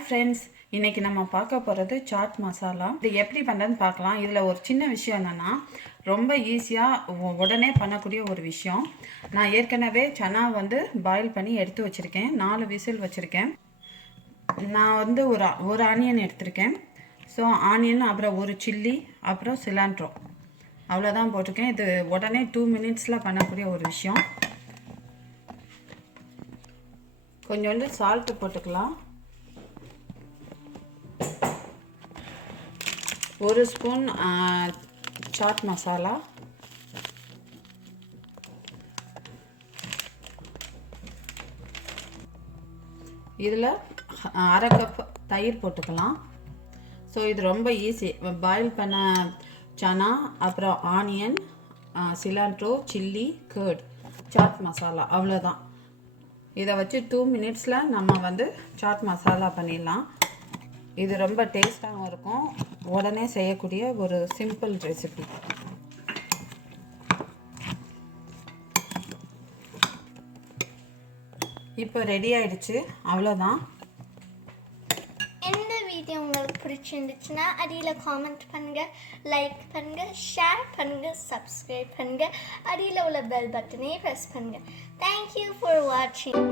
Hi friends, இன்றைக்கி நம்ம பார்க்க போகிறது சாட் மசாலா. இது எப்படி பண்ணுறதுன்னு பார்க்கலாம். இதில் ஒரு சின்ன விஷயம் என்னென்னா, ரொம்ப ஈஸியாக உடனே பண்ணக்கூடிய ஒரு விஷயம். நான் ஏற்கனவே சன்னா பாயில் பண்ணி எடுத்து வச்சுருக்கேன். 4 விசில் வச்சுருக்கேன். நான் ஒரு ஆனியன் எடுத்திருக்கேன். ஸோ ஆனியன், அப்புறம் ஒரு சில்லி, அப்புறம் சிலாண்ட்ரோ, அவ்வளோதான் போட்டிருக்கேன். இது உடனே 2 மினிட்ஸில் பண்ணக்கூடிய ஒரு விஷயம். கொஞ்சோண்டு சால்ட்டு போட்டுக்கலாம். 1 ஸ்பூன் சாட் மசாலா, இதில் 1/2 கப் தயிர் போட்டுக்கலாம். ஸோ இது ரொம்ப ஈஸி. பாயில் பண்ண சனா, அப்புறம் onion, cilantro, chilli, curd, chaat masala, அவ்வளோதான். இதை வச்சு 2 மினிட்ஸில் நம்ம சாட் மசாலா பண்ணிடலாம். இது ரொம்ப டேஸ்ட்டாகவும் இருக்கும். உடனே செய்யக்கூடிய ஒரு சிம்பிள் ரெசிபி. இப்போ ரெடி ஆயிடுச்சு, அவ்வளோதான். இந்த வீடியோ உங்களுக்கு பிடிச்சிருந்துச்சுன்னா அடியில் காமெண்ட் பண்ணுங்கள், லைக் பண்ணுங்கள், ஷேர் பண்ணுங்கள், சப்ஸ்கிரைப் பண்ணுங்கள், அடியில் உள்ள பெல் பட்டனை ப்ரெஸ் பண்ணுங்கள். தேங்க்யூ ஃபார் வாட்சிங்.